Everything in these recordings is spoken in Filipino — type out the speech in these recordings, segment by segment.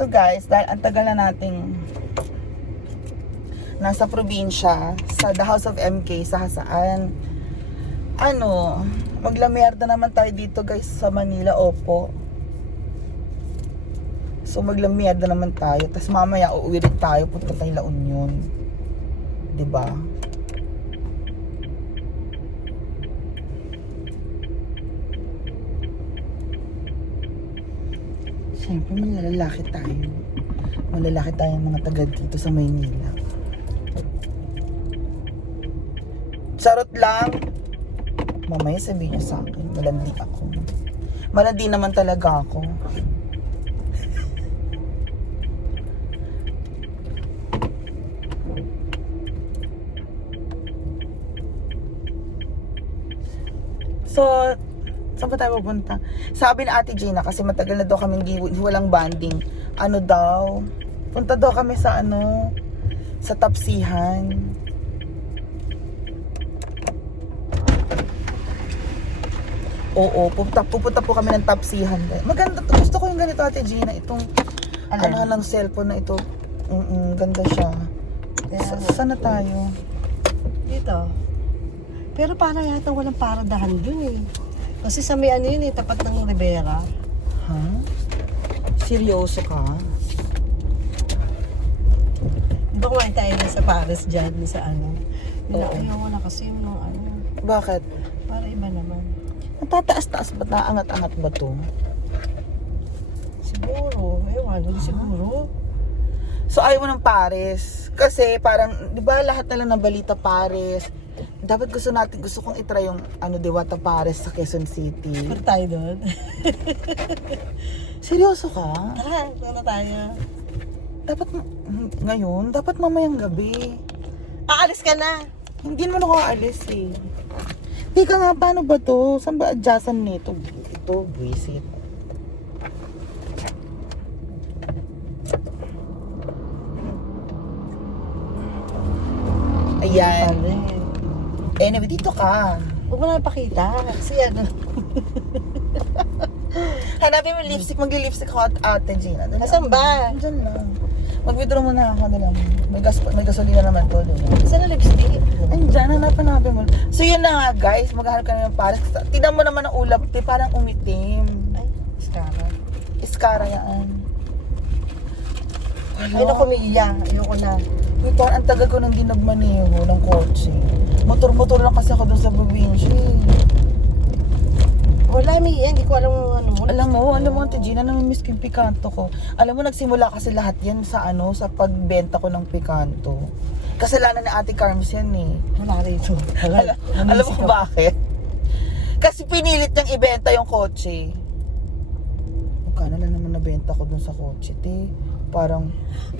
So guys, dahil ang tagal na nating nasa probinsya, sa The House of MK, sa saan, maglamerda naman tayo dito guys sa Manila, opo. So maglamerda naman tayo, tapos mamaya uuwi rin tayo, punta tayo La Union. Diba? Siyempre, malalaki tayo. Malalaki tayo mga taga dito sa Maynila. Charot lang. Mamaya sabihin niya sa akin, malandi ako. Malandi naman talaga ako. So, saan ba tayo pupunta? Sabi ni Ate Gina, kasi matagal na daw kaming walang banding. Ano daw? Punta daw kami sa sa Tapsihan. Oo, pupunta po kami ng Tapsihan. Maganda, gusto ko yung ganito Ate Gina. Itong, ng cellphone na ito. Ganda siya. Saan na tayo? Dito. Pero parang yata walang paradahan dun eh. Kasi sa may yun eh, tapat ng Rivera. Ha? Seryoso ka? Di ba kumain tayo na sa Paris dyan, sa Oo. Ayaw na kasi yung Bakit? para iba naman. Natataas-taas ba? Naangat-angat ba to? Siguro, ewan, hindi siguro. So ayaw mo ng Paris. Kasi parang, di ba lahat na lang ng balita Paris. Dapat gusto kong itry yung Diwata Paris sa Quezon City. Pero tayo doon. Seryoso ka? Tara, tara tayo. Dapat ngayon, dapat mamayang gabi. Aalis ka na. Hindi naman ako aalis eh. Teka nga, paano ba to? Saan ba adjacent nito? Ito, buwisit. Ayan. Anyway, dito ka. Huwag mo na ipakita. Kasi Hanapin mo lipstick. Magli-lipstick ako at Ate Gina. Asan ba? Diyan lang. Mag-withdraw muna ako. Dala mo. May gasolina naman to. Saan na lipstick? Andiyan, hanapin mo. So yun na nga guys. Maghanap ka na ng Paris. Tignan mo naman ang ulap. Parang umitim. Ay, iskara. Iskara yan. Ay, naku, Mia. Ayoko na. Uy, parang ang tagal ko nang ginagmaneho ng kotse. Motor-motor lang kasi ako dun sa probinsya. Wala, Mia. Hindi ko alam mo. Alam mo, Ate Gina, namimiss ko yung pikanto ko. Alam mo, nagsimula kasi lahat yan sa sa pagbenta ko ng pikanto. Kasalanan ni Ate Carms yan eh. Wala rito. Alam mo kung bakit? Kasi pinilit niyang ibenta yung kotse. Magkano na naman nabenta ko dun sa kotse, te? Parang,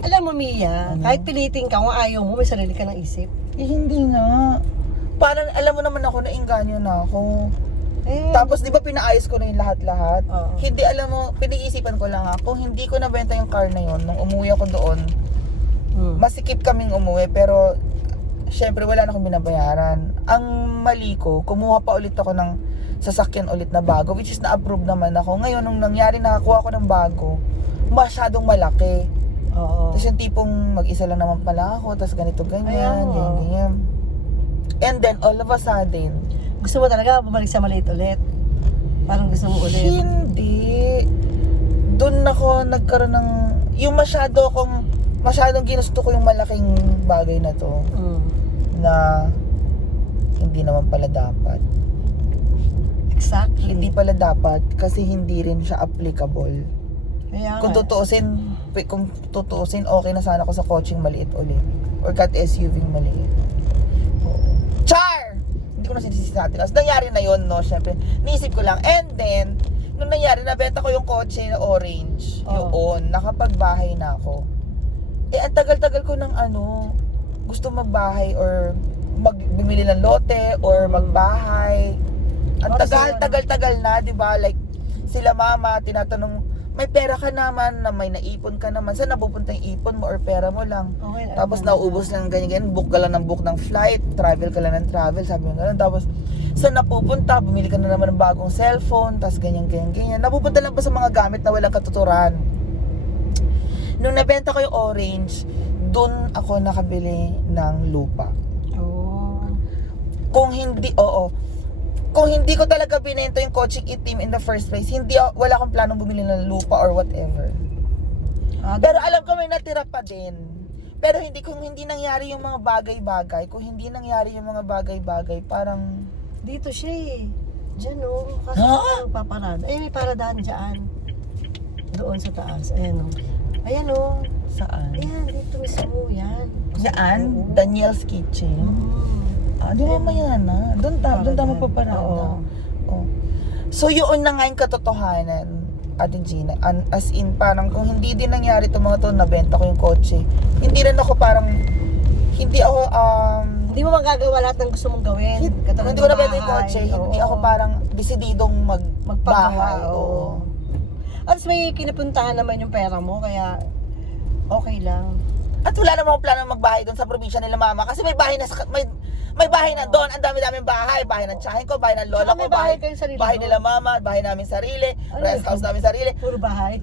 Alam mo, Mia, kahit pilitin ka, kung ayaw mo, may sarili ka ng isip. hindi nga. Parang, alam mo naman ako, nainganyo na ako. Tapos, di ba pinaayos ko na yung lahat-lahat? Oo. Hindi, alam mo, pinag-iisipan ko lang kung hindi ko nabenta yung car na yun, nung umuwi ako doon, masikip kaming umuwi, pero, syempre, wala na akong binabayaran. Ang mali ko, kumuha pa ulit ako ng sasakyan ulit na bago, which is na-approve naman ako. Ngayon, nung nangyari, nakakuha ko ng bago, masyadong malaki. Oo. Tapos yung tipong mag-isa lang naman pala ako, tapos ganito, ganyan, ganyan. And then, all of a sudden, Gusto mo talaga bumalik sa maliit ulit? Parang gusto mo ulit? hindi. Doon ako nagkaroon ng, yung masyadong ginusto ko yung malaking bagay na to, na hindi naman pala dapat. Exactly. Hindi pala dapat kasi hindi rin siya applicable. Kaya Kung tutuusin, okay na sana ako sa coaching maliit ulit. Or kahit SUV maliit. Oo. Char! Hindi ko na sinisisi natin. As nangyari na yun, no? Siyempre, naisip ko lang. And then, nung nangyari, nabenta ko yung kotse na orange. Yun, nakapagbahay na ako. Ang tagal-tagal ko ng gusto magbahay or bumili ng lote or magbahay. Ang tagal-tagal na, di ba? Like, sila mama, tinatanong, may pera ka naman, na may naipon ka naman. Saan napupunta yung ipon mo or pera mo lang? Okay, Tapos nauubos lang ganyan-ganyan, book ka lang ng flight, travel ka lang ng travel, sabi mo gano'n. Tapos, saan napupunta? Bumili ka na naman ng bagong cellphone, tapos ganyan-ganyan. Napupunta lang pa sa mga gamit na walang katuturan. Nung nabenta ko yung orange, dun ako nakabili ng lupa. Oh. Kung hindi ko talaga binenta yung coaching itim in the first place, wala akong planong bumili ng lupa or whatever. Pero alam ko may natira pa din. Pero kung hindi nangyari yung mga bagay-bagay, parang Dito siya eh. Diyan oh. Kasi paparada. May paradahan dyan. Doon sa taas. Ayan oh. Ayan oh. saan? Ayan, dito mismo. Yan. Saan? Oo. Daniel's Kitchen. Di mamaya na. Doon tayo magpaparada. Oo. Oh. So yun na nga yung katotohanan, Ate Gina. As in, parang kung hindi din nangyari itong mga to, nabenta ko yung kotse. Hindi Hindi mo magagawa lahat ng gusto mong gawin. kung hindi ko nabenta yung kotse, hindi ako parang desididong magbahay. Oo. At may kinapuntahan naman yung pera mo, kaya okay lang. At wala naman akong plano magbahay doon sa probinsya nila mama kasi may bahay na may bahay na doon, ang dami-daming bahay ng tsahin ko, bahay ng lola Tsaka ko, may bahay kayong sarili bahay doon. nila mama, bahay namin sarili, rest house namin sarili. Puro bahay.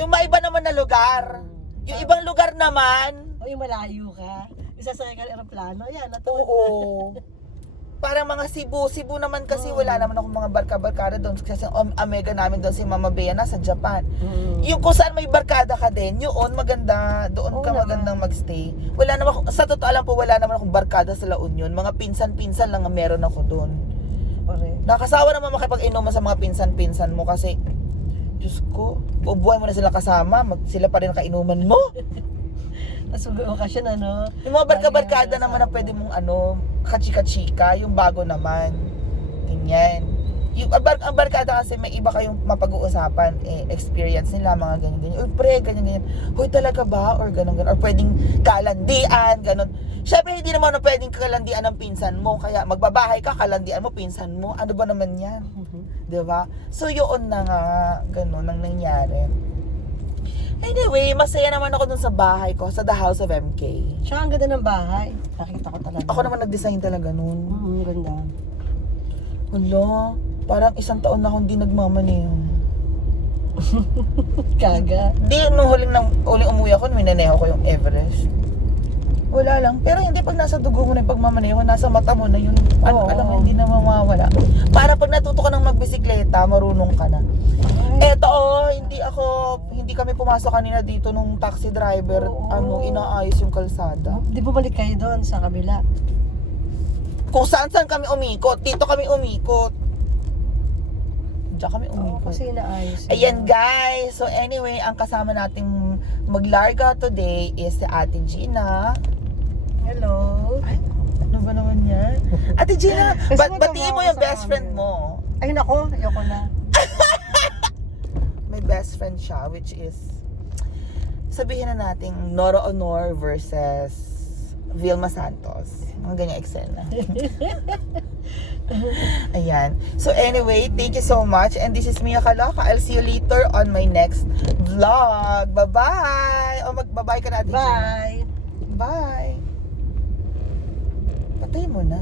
Yung maiba naman na lugar, yung ibang lugar naman, O yung malayo ka. Isasakay ka ng aeroplano. Yan, oo. Parang mga Cebu naman kasi wala naman akong mga barka-barkada doon kasi Omega namin doon si Mama Bea nasa Japan. Yung kung saan may barkada ka din, yun maganda, doon ka magandang magstay. Wala naman sa totoo lang po wala naman akong barkada sa La Union. Mga pinsan-pinsan lang ang meron ako doon. Correct. Nakasawa naman makipag-inuman sa mga pinsan-pinsan mo kasi Diyos ko, bubuhay mo na sila kasama, sila pa rin ang kainuman mo. Tapos mag-okasyon Yung mga barka-barkada naman na pwede mong kachika-chika, yung bago naman. Ganyan. Yung ang barkada kasi may iba kayong mapag-uusapan, experience nila, mga ganyan-ganyan. Uy, pre, ganyan-ganyan. Hoy, talaga ba? Or ganun-ganun. Or pwedeng kalandian, ganun. Siyempre, hindi naman pwedeng kalandian ng pinsan mo. Kaya magbabahay ka, kalandian mo, pinsan mo. Ano ba naman yan? Diba? So, yun na nga, ganun ang nangyari. Anyway, masaya naman ako dun sa bahay ko, sa The House of MK. Siya ang ganda ng bahay. Nakita ko talaga. Ako naman nag-design talaga nun. Ganda. Wala, parang isang taon na akong di nagmamaneho. Kaga. Di, nung huling umuwi ako, minaneho ko yung Everest. Wala lang. Pero hindi pag nasa dugo mo na yung pagmamaneho, nasa mata mo na yun. Alam mo, hindi na mawawala. Para pag natuto ka ng magbisikleta, marunong ka na. Eto, hindi kami pumasok kanina dito nung taxi driver, inaayos yung kalsada. Di bumalik kayo doon sa kabila? Kung saan kami umikot, dito kami umikot. Diyan kami umikot. Kasi inaayos. Ayan guys, so anyway, ang kasama nating maglarga today is si Ate Gina. Hello. Ay, ano ba naman yan? Ate Gina, batiin mo yung best friend mo. Ay nako, ayoko na. May best friend siya, which is, sabihin na nating Nora Honor versus Vilma Santos. Mga ganyang eksena. Ayan. So anyway, thank you so much. And this is Mia Kalaka. I'll see you later on my next vlog. Bye-bye! O magbabay ka na, Ate Gina. Bye. Bye! Patay mo na.